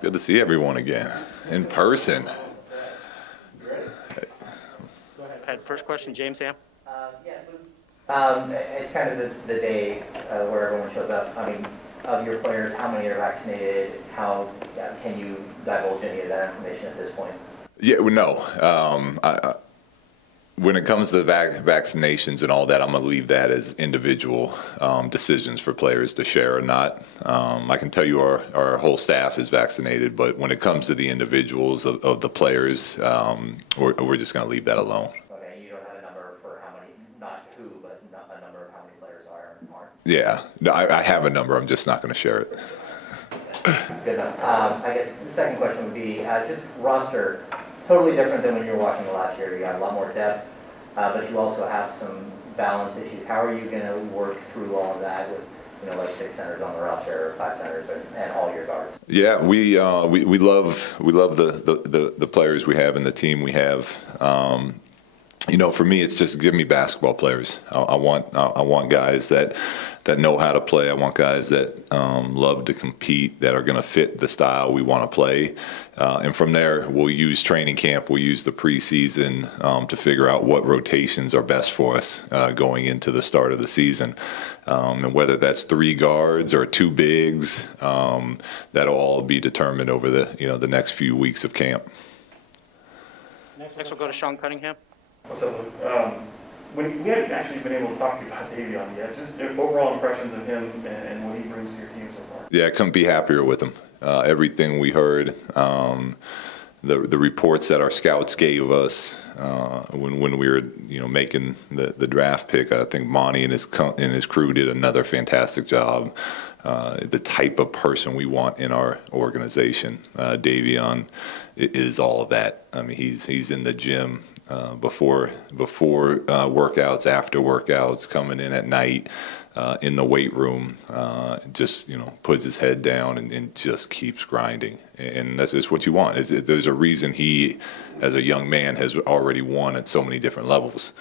good to see everyone again in person. Go ahead. First question, James Ham. It's kind of the day where everyone shows up. I mean, of your players, how many are vaccinated? How can you divulge any of that information at this point? Yeah, no. When it comes to vaccinations and all that, I'm going to leave that as individual decisions for players to share or not. I can tell you our whole staff is vaccinated, but when it comes to the individuals of the players, we're just going to leave that alone. Okay, you don't have a number for how many, not who, but a number of how many players are and aren't? Yeah, no, I have a number. I'm just not going to share it. Good enough. I guess the second question would be just roster. Totally different than when you were watching the last year. You have a lot more depth, but you also have some balance issues. How are you going to work through all of that with, like 6 centers on the roster, or 5 centers, and all your guards? Yeah, we love the players we have and the team we have. For me, it's just give me basketball players. I want guys that know how to play. I want guys that love to compete, that are going to fit the style we want to play. And from there, we'll use training camp. We'll use the preseason to figure out what rotations are best for us going into the start of the season. And whether that's 3 guards or 2 bigs, that'll all be determined over the next few weeks of camp. Next we'll go to Sean Cunningham. What's up, Luke? When we haven't actually been able to talk to you about Davion yet, just overall impressions of him and what he brings to your team so far. Yeah, I couldn't be happier with him. Everything we heard, the reports that our scouts gave us when we were making the draft pick, I think Monty and his crew did another fantastic job. The type of person we want in our organization. Davion is all of that. I mean, he's in the gym before workouts, after workouts, coming in at night, in the weight room, just puts his head down and just keeps grinding. And that's just what you want. There's a reason he, as a young man, has already won at so many different levels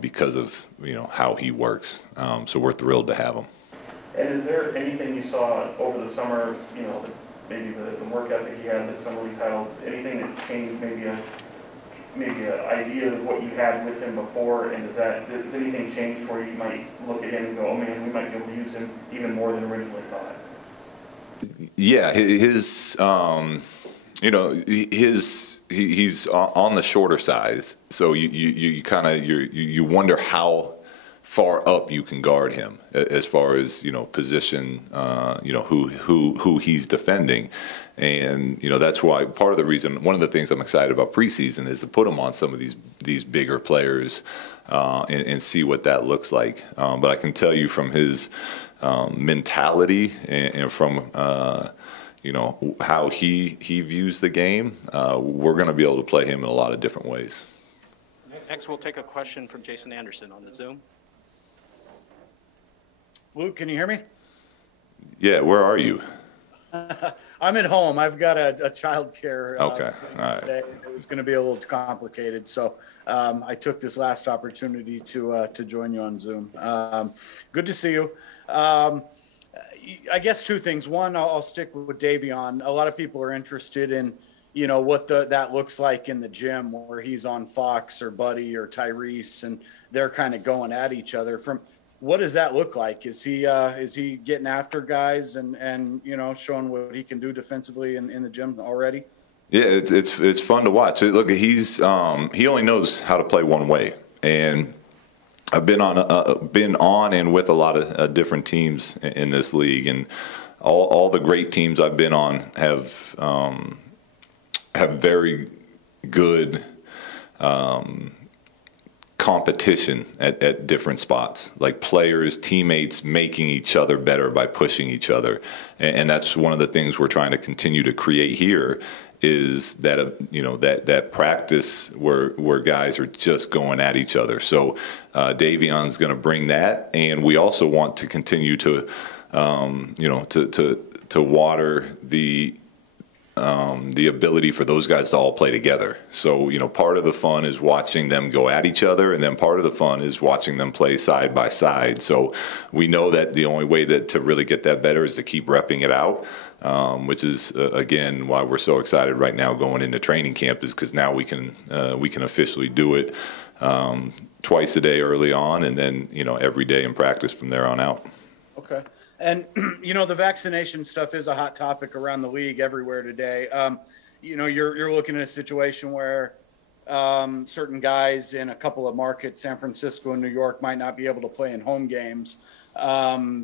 because of how he works. So we're thrilled to have him. And is there anything you saw over the summer, maybe the work ethic he had, that summer Untitled, anything that changed, maybe an idea of what you had with him before, and does anything change where you might look at him and go, oh man, we might be able to use him even more than originally thought? Yeah, he's on the shorter size, so you wonder how far up you can guard him as far as position, who he's defending. And that's why part of the reason, one of the things I'm excited about preseason is to put him on some of these bigger players and see what that looks like. But I can tell you from his mentality and from how he views the game, we're going to be able to play him in a lot of different ways. Next we'll take a question from Jason Anderson on the Zoom. Luke, can you hear me? Yeah, where are you? I'm at home. I've got a child care. Okay, all right. It was going to be a little complicated, so I took this last opportunity to join you on Zoom. Good to see you. I guess 2 things. One, I'll stick with Davion. A lot of people are interested in, what that looks like in the gym, where he's on Fox or Buddy or Tyrese, and they're kind of going at each other. What does that look like? Is he getting after guys and showing what he can do defensively in the gym already? Yeah, it's fun to watch. Look, he only knows how to play one way, and I've been on and with a lot of different teams in this league, and all the great teams I've been on have very good competition at different spots, like players, teammates making each other better by pushing each other. And that's one of the things we're trying to continue to create here, is that that practice where guys are just going at each other. So Davion's going to bring that, and we also want to continue to to water the ability for those guys to all play together. So, part of the fun is watching them go at each other, and then part of the fun is watching them play side by side. So we know that the only way to really get that better is to keep repping it out. which is again why we're so excited right now going into training camp, is because now we can officially do it twice a day early on, and then every day in practice from there on out. Okay. And the vaccination stuff is a hot topic around the league everywhere today. You're looking at a situation where certain guys in a couple of markets, San Francisco and New York, might not be able to play in home games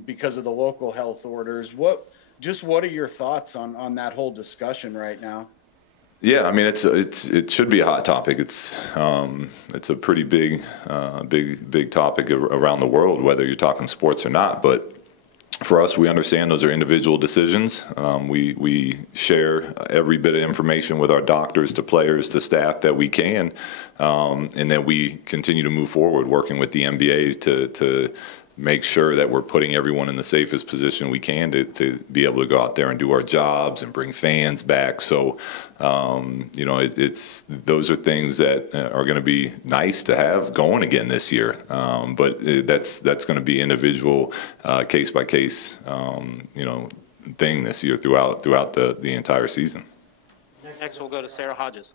because of the local health orders. What are your thoughts on that whole discussion right now? Yeah, I mean, it should be a hot topic. It's a pretty big topic around the world, whether you're talking sports or not. But for us, we understand those are individual decisions. We share every bit of information with our doctors, to players, to staff that we can, and then we continue to move forward, working with the NBA to make sure that we're putting everyone in the safest position we can to be able to go out there and do our jobs and bring fans back. So, it's those are things that are going to be nice to have going again this year. But that's going to be individual, case by case, thing this year throughout the entire season. Next, we'll go to Sarah Hodges.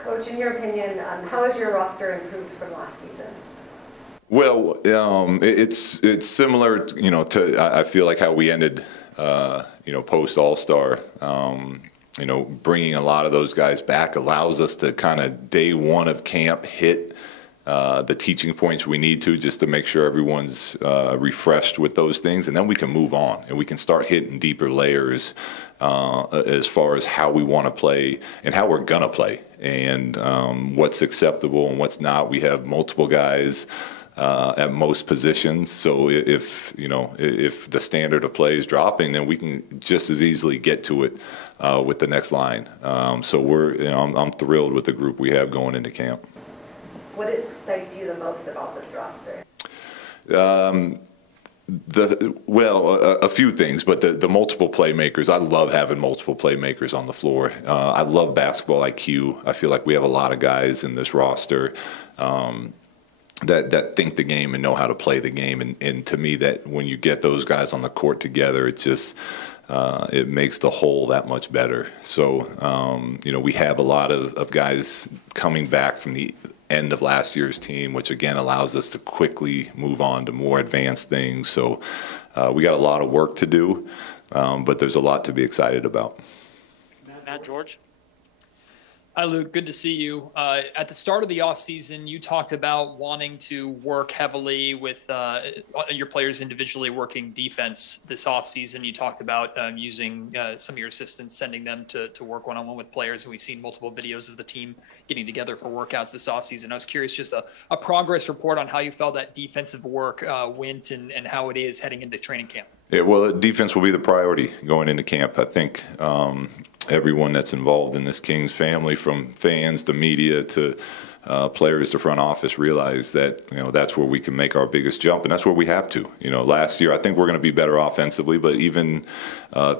Coach, in your opinion, how has your roster improved from last season? Well, it's similar, to I feel like how we ended, post All-Star. Bringing a lot of those guys back allows us to kind of day one of camp hit the teaching points we need to, just to make sure everyone's refreshed with those things, and then we can move on and we can start hitting deeper layers as far as how we want to play and how we're gonna play, and what's acceptable and what's not. We have multiple guys at most positions, so if the standard of play is dropping, then we can just as easily get to it with the next line. So I'm thrilled with the group we have going into camp. What excites you the most about this roster? A few things, but the multiple playmakers. I love having multiple playmakers on the floor. I love basketball IQ. I feel like we have a lot of guys in this roster that think the game and know how to play the game. And to me, that when you get those guys on the court together, it just it makes the whole that much better. So, we have a lot of guys coming back from the end of last year's team, which again allows us to quickly move on to more advanced things. So we got a lot of work to do, but there's a lot to be excited about. Matt George. Hi, Luke. Good to see you. At the start of the offseason, you talked about wanting to work heavily with your players individually working defense this offseason. You talked about using some of your assistants, sending them to work one-on-one with players, and we've seen multiple videos of the team getting together for workouts this offseason. I was curious, just a progress report on how you felt that defensive work went and how it is heading into training camp. Yeah, well, defense will be the priority going into camp. I think everyone that's involved in this Kings family, from fans to media to players to front office, realize that that's where we can make our biggest jump, and that's where we have to. Last year I think we're going to be better offensively, but even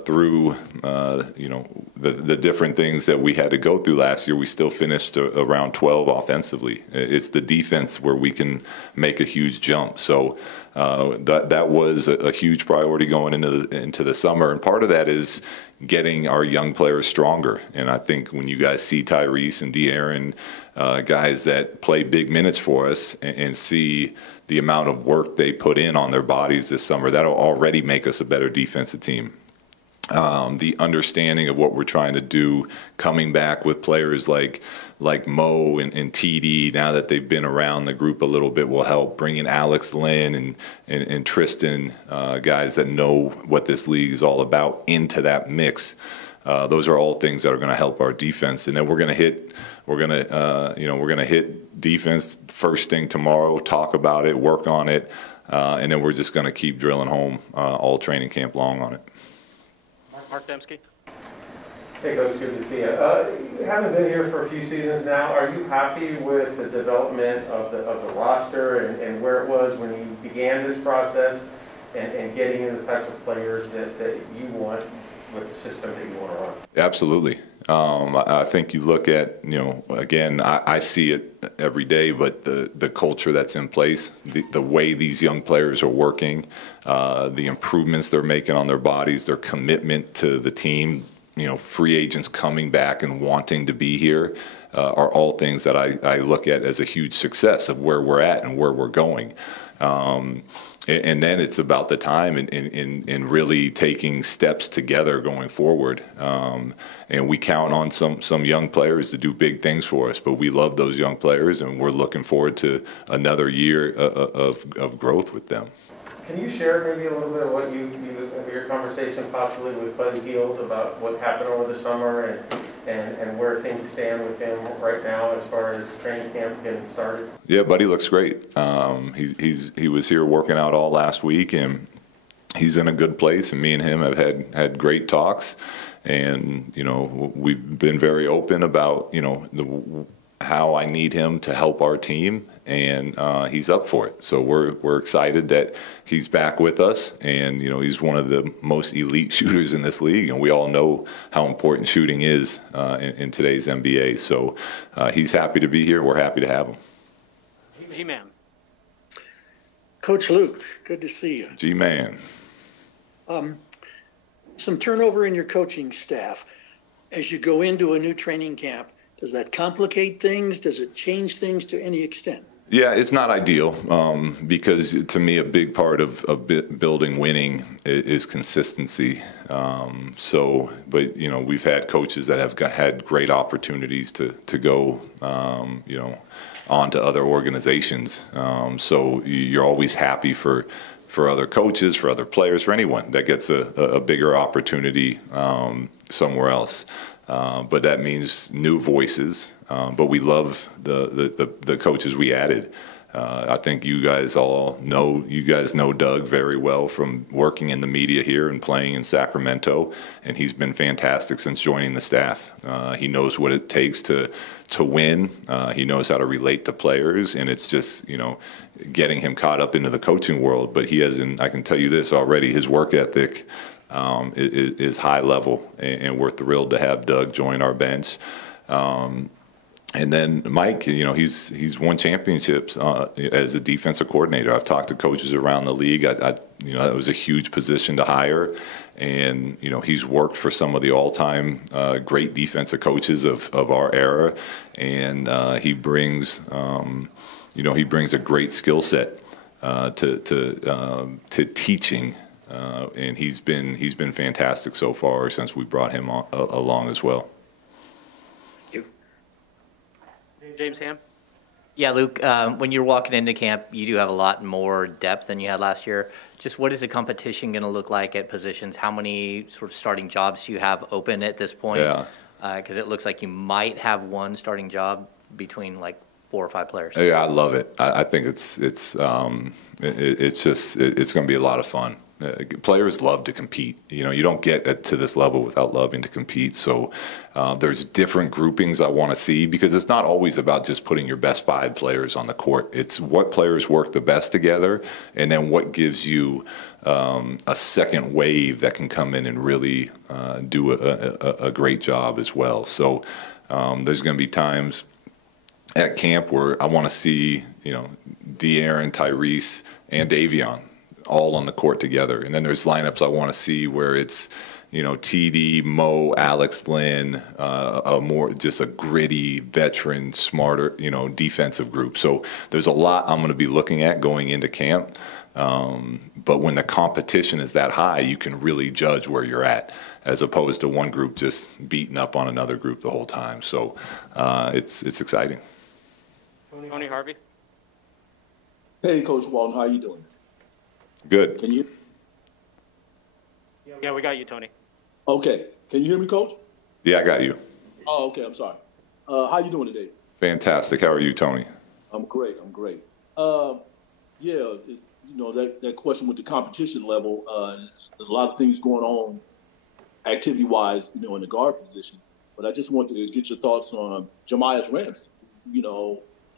through the different things that we had to go through last year, we still finished around 12 offensively. It's the defense where we can make a huge jump. So that was a huge priority going into the summer, and part of that is getting our young players stronger. And I think when you guys see Tyrese and De'Aaron, guys that play big minutes for us, and see the amount of work they put in on their bodies this summer, that'll already make us a better defensive team. The understanding of what we're trying to do, coming back with players like Mo and TD, now that they've been around the group a little bit, will help. Bringing Alex Lynn and Tristan, guys that know what this league is all about, into that mix. Those are all things that are going to help our defense. And then we're going to hit defense first thing tomorrow, talk about it, work on it, and then we're just going to keep drilling home all training camp long on it. Mark Dembski. Hey, Coach, good to see you. You haven't been here for a few seasons now. Are you happy with the development of the roster and where it was when you began this process, and getting in the types of players that you want with the system that you want to run? Absolutely. I think you look at, again, I see it every day, but the culture that's in place, the way these young players are working, the improvements they're making on their bodies, their commitment to the team, free agents coming back and wanting to be here, are all things that I look at as a huge success of where we're at and where we're going. And then it's about the time and really taking steps together going forward. And we count on some young players to do big things for us, but we love those young players, and we're looking forward to another year of growth with them. Can you share maybe a little bit of what your conversation possibly with Buddy Hield about what happened over the summer and where things stand with him right now as far as training camp getting started? Yeah, Buddy looks great. He was here working out all last week, and he's in a good place. And me and him have had great talks, and we've been very open about how I need him to help our team, and he's up for it. So we're excited that he's back with us, and he's one of the most elite shooters in this league, and we all know how important shooting is in today's NBA. So he's happy to be here. We're happy to have him. G-Man. Coach Luke, good to see you. G-Man. Some turnover in your coaching staff. As you go into a new training camp, does that complicate things? Does it change things to any extent? Yeah, it's not ideal because to me a big part of building winning is consistency. But we've had coaches that have had great opportunities to go on to other organizations. So you're always happy for other coaches, for other players, for anyone that gets a bigger opportunity somewhere else. But that means new voices. But we love the coaches we added. I think you guys know Doug very well from working in the media here and playing in Sacramento, and he's been fantastic since joining the staff. He knows what it takes to win. He knows how to relate to players, and it's just getting him caught up into the coaching world. But I can tell you this already, his work ethic is high level, and we're thrilled to have Doug join our bench. And then Mike, he's won championships as a defensive coordinator. I've talked to coaches around the league. That was a huge position to hire, and he's worked for some of the all-time great defensive coaches of our era, and he brings a great skill set to teaching. And he's been fantastic so far since we brought him along as well. James Ham. Yeah, Luke, when you're walking into camp, you do have a lot more depth than you had last year. Just what is the competition going to look like at positions? How many sort of starting jobs do you have open at this point? Yeah. Because it looks like you might have one starting job between like 4 or 5 players. Yeah, I love it. I think it's going to be a lot of fun. Players love to compete. You don't get to this level without loving to compete. So there's different groupings I want to see, because it's not always about just putting your best 5 players on the court. It's what players work the best together, and then what gives you a second wave that can come in and really do a great job as well. So there's going to be times at camp where I want to see, De'Aaron, Tyrese, and Davion all on the court together. And then there's lineups I want to see where it's, TD, Mo, Alex Lynn, just a gritty, veteran, smarter, defensive group. So there's a lot I'm going to be looking at going into camp. But when the competition is that high, you can really judge where you're at, as opposed to one group just beating up on another group the whole time. So it's exciting. Tony Harvey. Hey, Coach Walton, how you doing? Good. Can you? Yeah, we got you, Tony. Okay. Can you hear me, Coach? Yeah, I got you. Oh, okay. I'm sorry. How you doing today? Fantastic. How are you, Tony? I'm great. That question with the competition level, there's a lot of things going on activity-wise, in the guard position. But I just wanted to get your thoughts on Jamias Ramsey.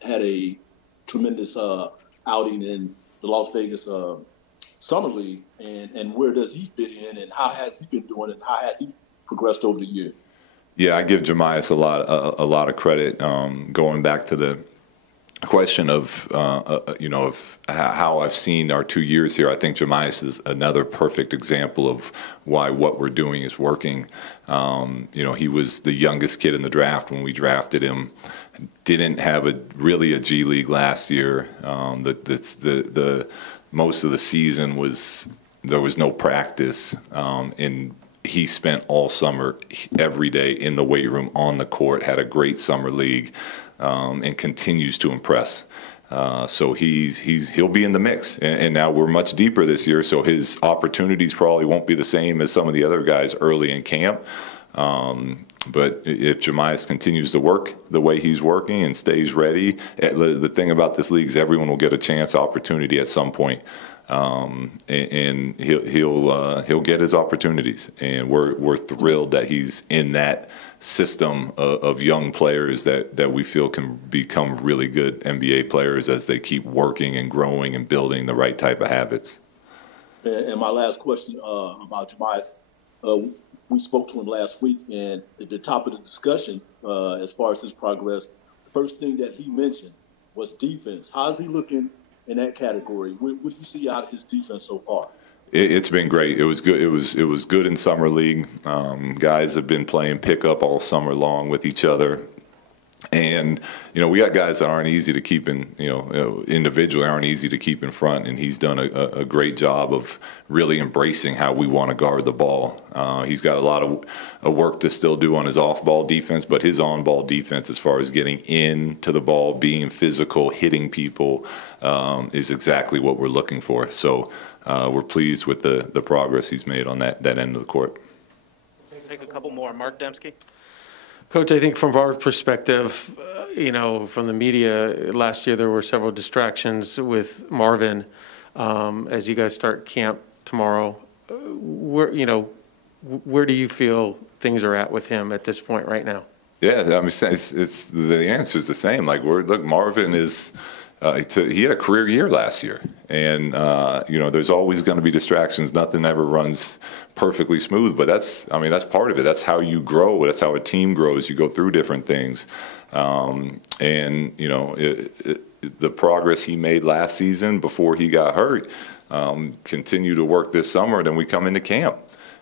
Had a tremendous outing in the Las Vegas Summer League, and where does he fit in, and how has he been doing, and how has he progressed over the year? Yeah, I give Jemias a lot of credit. Going back to the question of of how I've seen our 2 years here, I think Jemias is another perfect example of why what we're doing is working. He was the youngest kid in the draft when we drafted him. Didn't have really a G League last year. The most of the season there was no practice, and he spent all summer every day in the weight room, on the court, had a great summer league, and continues to impress. So he'll be in the mix, and now we're much deeper this year, so his opportunities probably won't be the same as some of the other guys early in camp. But if Jemias continues to work the way he's working and stays ready, the thing about this league is everyone will get a chance, opportunity at some point. And he'll get his opportunities, and we're thrilled that he's in that system of young players that we feel can become really good NBA players as they keep working and growing and building the right type of habits. And my last question about Jemias, we spoke to him last week, and at the top of the discussion, as far as his progress, the first thing that he mentioned was defense. How's he looking in that category? What do you see out of his defense so far? It's been great. It was good. It was good in summer league. Guys have been playing pickup all summer long with each other, and we got guys that aren't easy to keep individually aren't easy to keep in front. And he's done a great job of really embracing how we want to guard the ball. He's got a lot of work to still do on his off-ball defense, but his on-ball defense, as far as getting into the ball, being physical, hitting people, is exactly what we're looking for. So we're pleased with the progress he's made on that end of the court. Take a couple more. Mark Dembski. Coach, I think from our perspective, from the media, last year there were several distractions with Marvin. As you guys start camp tomorrow, where do you feel things are at with him at this point right now? Yeah, I mean, it's the answer is the same. Like, look, Marvin is. He had a career year last year, and there's always going to be distractions. Nothing ever runs perfectly smooth, but that's part of it. That's how you grow. That's how a team grows. You go through different things, and the progress he made last season before he got hurt, continue to work this summer. Then we come into camp.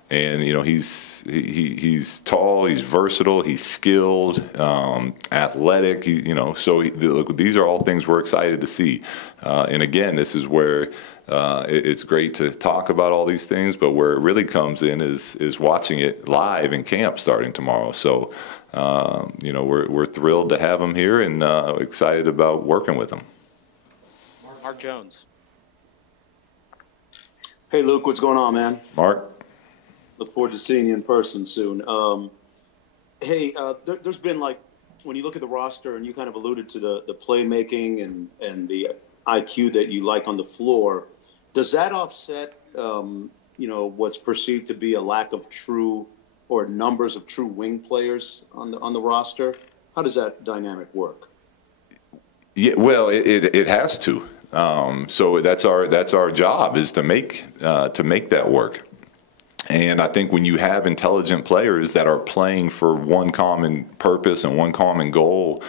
And he's tall, he's versatile, he's skilled, athletic. Look, these are all things we're excited to see. And again, this is where it's great to talk about all these things, but where it really comes in is watching it live in camp starting tomorrow. So we're thrilled to have him here and excited about working with him. Mark Jones. Hey, Luke, what's going on, man? Mark. Look forward to seeing you in person soon. There's been, when you look at the roster, and you kind of alluded to the playmaking and the IQ that you like on the floor, does that offset, what's perceived to be a lack of true or numbers of true wing players on the roster? How does that dynamic work? Yeah, well, it has to. So that's our job, is to make that work. And I think when you have intelligent players that are playing for one common purpose and one common goal,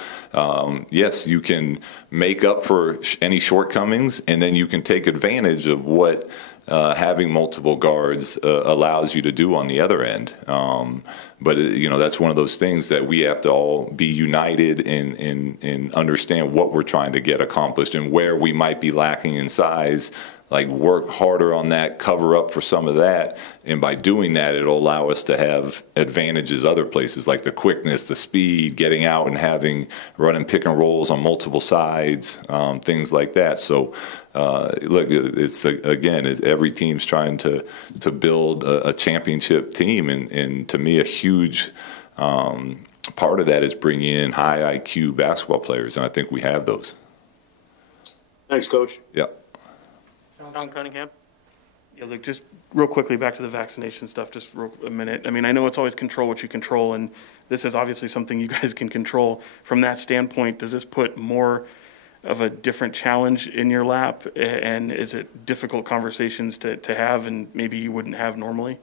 yes, you can make up for any shortcomings, and then you can take advantage of what having multiple guards allows you to do on the other end. But that's one of those things that we have to all be united and understand what we're trying to get accomplished and where we might be lacking in size. Like, work harder on that, cover up for some of that, and by doing that, it'll allow us to have advantages other places, like the quickness, the speed, getting out and running pick and rolls on multiple sides, things like that. So, look, it's every team's trying to build a championship team, and to me, a huge part of that is bringing in high IQ basketball players, and I think we have those. Thanks, Coach. Yeah. John Cunningham. Yeah, Luke, just real quickly back to the vaccination stuff, just for a minute. I mean, I know it's always control what you control, and this is obviously something you guys can control. From that standpoint, does this put more of a different challenge in your lap, and is it difficult conversations to have and maybe you wouldn't have normally?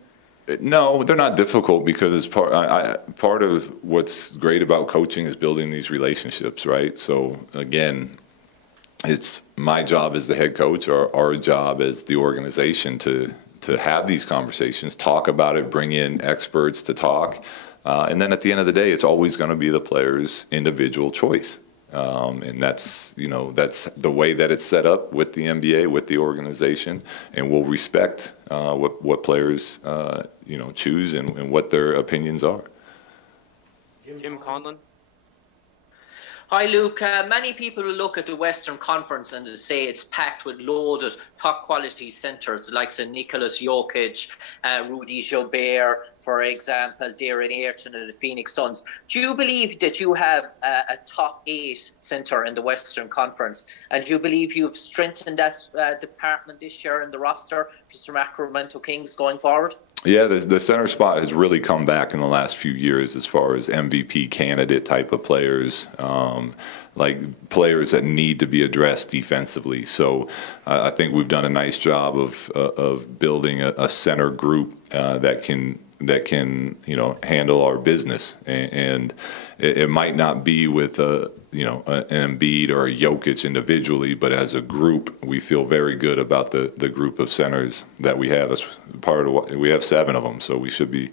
No, they're not difficult because it's part of what's great about coaching is building these relationships, right? So again, it's my job as the head coach, or our job as the organization to have these conversations, talk about it, bring in experts to talk, and then at the end of the day, it's always going to be the player's individual choice. And that's the way that it's set up with the NBA, with the organization, and we'll respect what players choose and what their opinions are. Jim Conlon. Hi, Luke. Many people will look at the Western Conference and say it's packed with loaded, top-quality centres, the likes of Nicholas Jokic, Rudy Gobert, for example, Darren Ayrton of the Phoenix Suns. Do you believe that you have a top 8 centre in the Western Conference? And do you believe you've strengthened that department this year in the roster for Sacramento-Kings going forward? Yeah, the center spot has really come back in the last few years as far as MVP candidate type of players, like players that need to be addressed defensively. So I think we've done a nice job of building a center group that can handle our business, and it might not be with an Embiid or a Jokic individually, but as a group, we feel very good about the group of centers that we have. As part of we have 7 of them, so we should be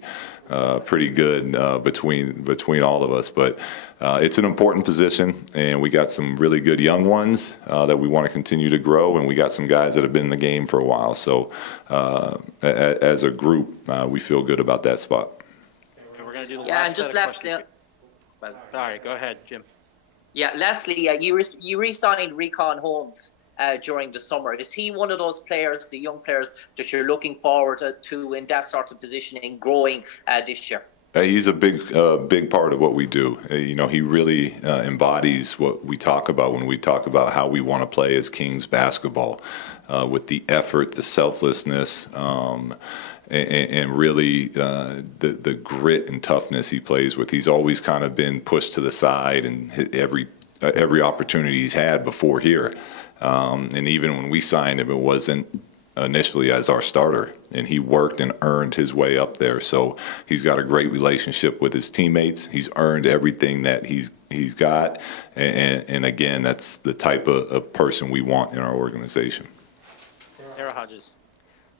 pretty good between all of us. But it's an important position, and we got some really good young ones that we want to continue to grow, and we got some guys that have been in the game for a while. So as a group, we feel good about that spot. We're going to do the and just lastly, well, sorry, go ahead, Jim. Yeah, lastly, you re-signed Recon Holmes during the summer. Is he one of those players, the young players, that you're looking forward to in that sort of positioning, growing this year? He's a big part of what we do. He really embodies what we talk about when we talk about how we want to play as Kings basketball, with the effort, the selflessness, and really the grit and toughness he plays with. He's always kind of been pushed to the side, and every opportunity he's had before here. And even when we signed him, it wasn't initially as our starter, and he worked and earned his way up there. So he's got a great relationship with his teammates. He's earned everything that he's got, and again, that's the type of person we want in our organization. Sarah Hodges.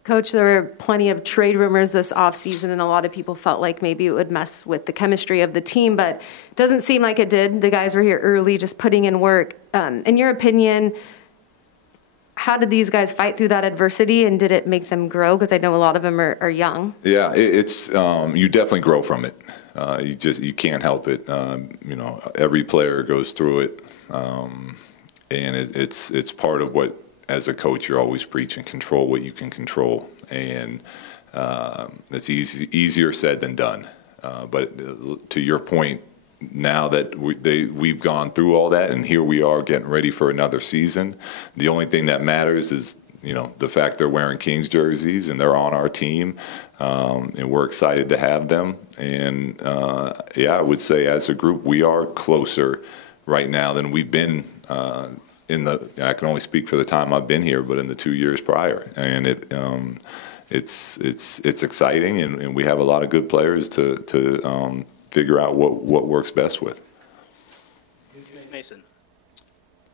Coach, there were plenty of trade rumors this offseason, and a lot of people felt like maybe it would mess with the chemistry of the team, but it doesn't seem like it did. The guys were here early, just putting in work. In your opinion, how did these guys fight through that adversity, and did it make them grow? Because I know a lot of them are young. Yeah, it's you definitely grow from it. You can't help it. Every player goes through it, and it's part of what, as a coach, you're always preaching: control what you can control, and it's easier said than done. But to your point, now that we've gone through all that, and here we are getting ready for another season, the only thing that matters is the fact they're wearing Kings jerseys and they're on our team, and we're excited to have them. And I would say as a group we are closer right now than we've been I can only speak for the time I've been here, but in the 2 years prior, and it's exciting, and we have a lot of good players to figure out what works best with. Mason.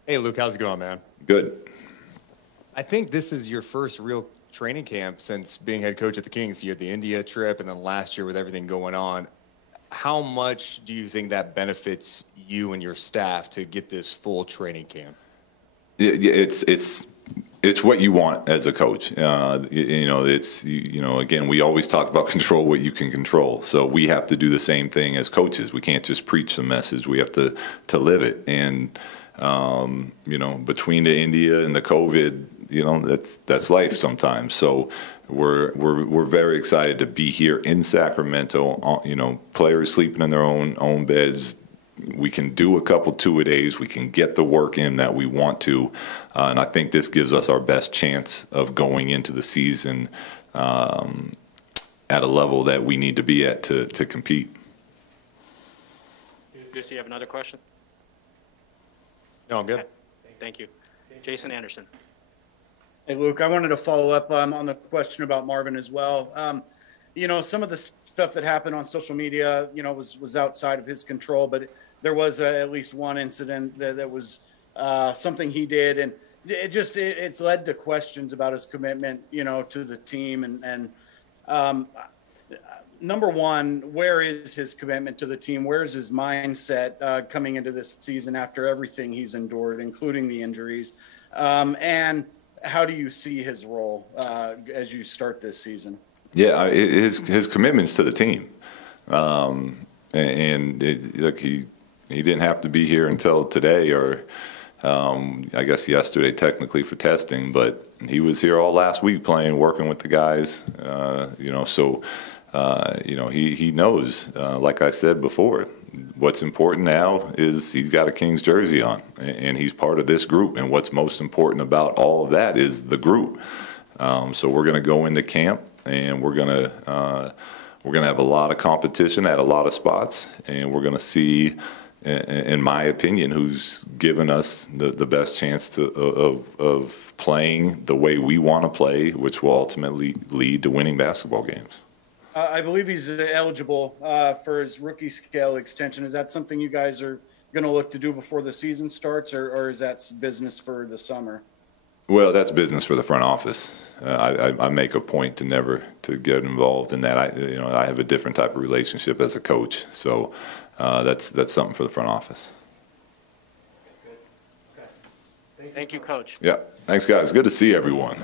Hey, Luke, how's it going, man? Good. I think this is your first real training camp since being head coach at the Kings. You had the India trip, and then last year with everything going on. How much do you think that benefits you and your staff to get this full training camp? It's what you want as a coach. Again, we always talk about control what you can control. So we have to do the same thing as coaches. We can't just preach the message. We have to live it. And between the India and the COVID, that's life sometimes. So we're very excited to be here in Sacramento. Players sleeping in their own beds. We can do a couple 2-a-days. We can get the work in that we want to, and I think this gives us our best chance of going into the season at a level that we need to be at to compete. Do you have another question? No, I'm good. Okay. Thank you. Jason Anderson. Hey, Luke, I wanted to follow up on the question about Marvin as well. you know, some of the stuff that happened on social media, you know, was outside of his control, but there was at least one incident that was something he did, and it's led to questions about his commitment, you know, to the team. And number one, where is his commitment to the team? Where is his mindset coming into this season after everything he's endured, including the injuries? And how do you see his role as you start this season? Yeah, his commitments to the team, look, he didn't have to be here until today, or I guess yesterday technically for testing, but he was here all last week playing, working with the guys, you know. So you know, he knows, like I said before, what's important now is he's got a Kings jersey on, and he's part of this group. And what's most important about all of that is the group. So we're going to go into camp, and we're going to have a lot of competition at a lot of spots, and we're going to see, in my opinion, who's given us the best chance of playing the way we want to play, which will ultimately lead to winning basketball games. I believe he's eligible for his rookie scale extension. Is that something you guys are going to look to do before the season starts, or is that business for the summer? Well, that's business for the front office. I make a point to never to get involved in that. I have a different type of relationship as a coach, so that's something for the front office. Thank you, Coach. Yeah, thanks, guys. Good to see everyone.